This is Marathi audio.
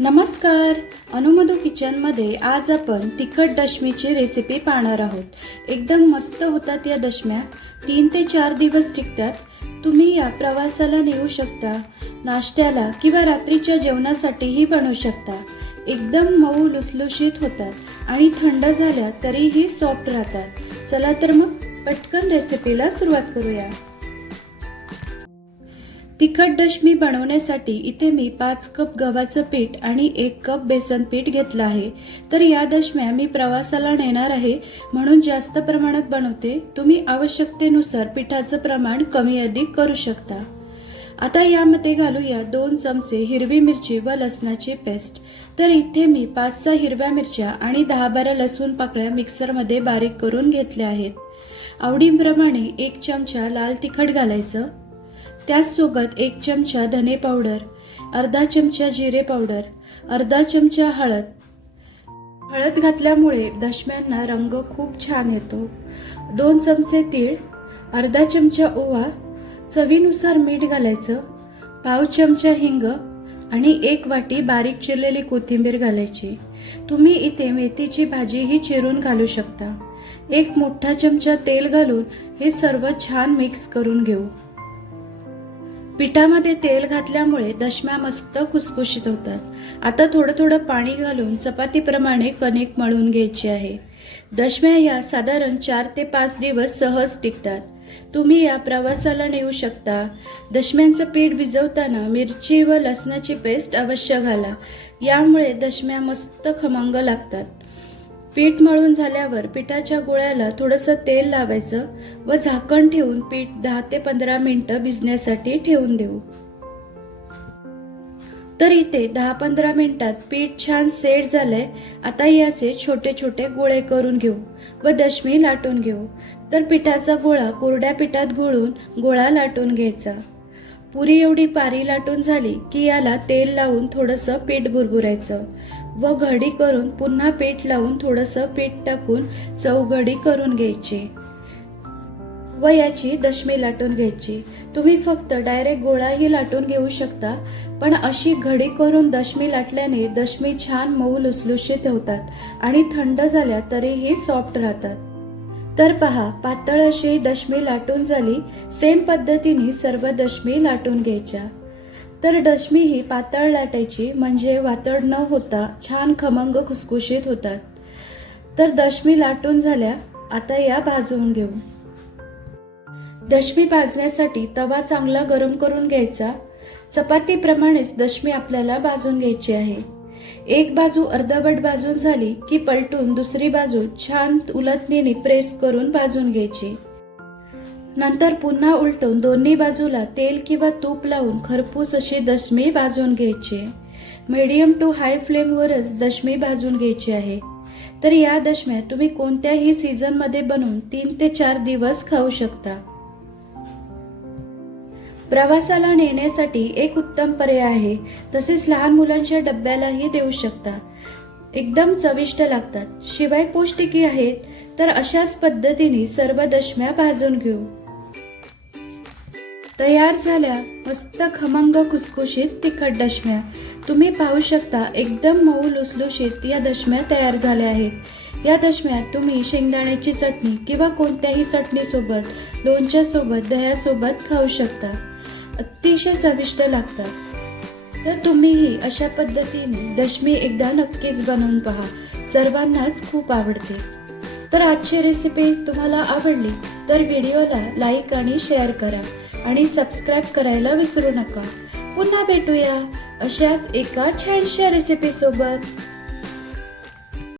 नमस्कार. अनुमधू किचनमध्ये आज आपण तिखट दशमीची रेसिपी पाहणार आहोत. एकदम मस्त होतात या दशम्या. तीन ते चार दिवस टिकतात. तुम्ही या प्रवासाला नेऊ शकता नाश्त्याला किंवा रात्रीच्या जेवणासाठीही बनवू शकता. एकदम मऊ लुसलुशीत होतात आणि थंड झाल्या तरीही सॉफ्ट राहतात. चला तर मग पटकन रेसिपीला सुरुवात करूया. तिखट डश मी बनवण्यासाठी इथे मी पाच कप गव्हाचं पीठ आणि एक कप बेसन पीठ घेतलं आहे. तर या दशम्या मी प्रवासाला नेणार आहे म्हणून जास्त प्रमाणात बनवते. तुम्ही आवश्यकतेनुसार पिठाचं प्रमाण कमी अधिक करू शकता. आता यामध्ये घालूया दोन चमचे हिरवी मिरची व लसणाची पेस्ट. तर इथे मी पाच सहा हिरव्या मिरच्या आणि दहा बारा लसूण पाकळ्या मिक्सरमध्ये बारीक करून घेतल्या आहेत. आवडीप्रमाणे एक चमचा लाल तिखट घालायचं. त्याचसोबत एक चमचा धने पावडर अर्धा चमचा जिरे पावडर अर्धा चमचा हळद. हळद घातल्यामुळे दशम्यांना रंग खूप छान येतो. दोन चमचे तीळ अर्धा चमचा ओवा चवीनुसार मीठ घालायचं पाव चमचा हिंग आणि एक वाटी बारीक चिरलेली कोथिंबीर घालायची. तुम्ही इथे मेथीची भाजीही चिरून घालू शकता. एक मोठा चमचा तेल घालून हे सर्व छान मिक्स करून घेऊ. पिठामध्ये तेल घातल्यामुळे दशम्या मस्त खुसखुशीत होतात. आता थोडं थोडं पाणी घालून चपातीप्रमाणे कणिक मळून घ्यायची आहे. दशम्या या साधारण चार ते पाच दिवस सहज टिकतात. तुम्ही या प्रवासाला नेऊ शकता. दशम्यांचं पीठ भिजवताना मिरची व लसणाची पेस्ट अवश्य घाला. यामुळे दशम्या मस्त खमंग लागतात. पीठ मळून झाल्यावर पिठाच्या गोळ्याला थोडंसं तेल लावायचं व झाकण ठेवून पीठ दहा ते पंधरा मिनिटं भिजण्यासाठी ठेवून देऊ. तर इथे दहा पंधरा मिनिटात पीठ छान सेट झालंय. आता याचे छोटे छोटे गोळे करून घेऊ व दशमी लाटून घेऊ. तर पिठाचा गोळा कोरड्या पिठात घोळून गोळा लाटून घ्यायचा. पुरी एवढी पारी लाटून झाली की याला तेल लावून थोडंसं पीठ भुरभुरायचं. व घडी करून पुन्हा पीठ लावून थोडंसं पीठ टाकून चौघडी करून घ्यायची. व याची दशमी लाटून घ्यायची. तुम्ही फक्त डायरेक्ट गोळाही लाटून घेऊ शकता पण अशी घडी करून दशमी लाटल्याने दशमी छान मऊ लुसलुशीत होतात आणि थंड झाल्या तरीही सॉफ्ट राहतात. तर पहा पातळ अशी दशमी लाटून झाली. सेम पद्धतीने सर्व दशमी लाटून घ्यायच्या. तर दशमी ही पातळ लाटायची म्हणजे वातड न होता छान खमंग खुसखुशीत होतात. तर दशमी लाटून झाल्या आता या भाजवून घेऊ. दशमी भाजण्यासाठी तवा चांगला गरम करून घ्यायचा. चपातीप्रमाणेच दशमी आपल्याला भाजून घ्यायची आहे. एक बाजू अर्धवट भाजून झाली की पलटून दुसरी बाजू छान उलटणीने प्रेस करून भाजून घ्यायची. नंतर पुन्हा उलटून दोन्ही बाजूला तेल किंवा तूप लावून खरपूस अशी दशमी भाजून घ्यायची. मीडियम टू हाय फ्लेमवरच दशमी भाजून घ्यायची आहे. तर या दशम्या तुम्ही कोणत्याही सीझनमध्ये बनवून तीन ते चार दिवस खाऊ शकता. प्रवासाला नेण्यासाठी एक उत्तम पर्याय आहे. तसेच लहान मुलांच्या डब्यालाही देऊ शकता. एकदम चविष्ट लागतात. शिवाय पौष्टिकी आहेत. तर अशाच पद्धतीने सर्व दशम्या भाजून घेऊ. तयार झाल्या मस्त खमंग खुसखुशीत तिखट दशम्या. तुम्ही पाहू शकता एकदम मऊ लुसलुशीत या दशम्या तयार झाल्या आहेत. या दशम्यात तुम्ही शेंगदाण्याची चटणी किंवा कोणत्याही चटणीसोबत लोणच्यासोबत दह्यासोबत खाऊ शकता. अतिशय चविष्ट लागतात. तर तुम्हीही अशा पद्धतीने दशमी एकदा नक्कीच बनवून पहा. सर्वांनाच खूप आवडते. तर आजची रेसिपी तुम्हाला आवडली तर व्हिडिओला लाईक आणि शेअर करा. आणि सबस्क्राईब करायला विसरू नका. पुन्हा भेटूया अशाच एका छानशा रेसिपीसोबत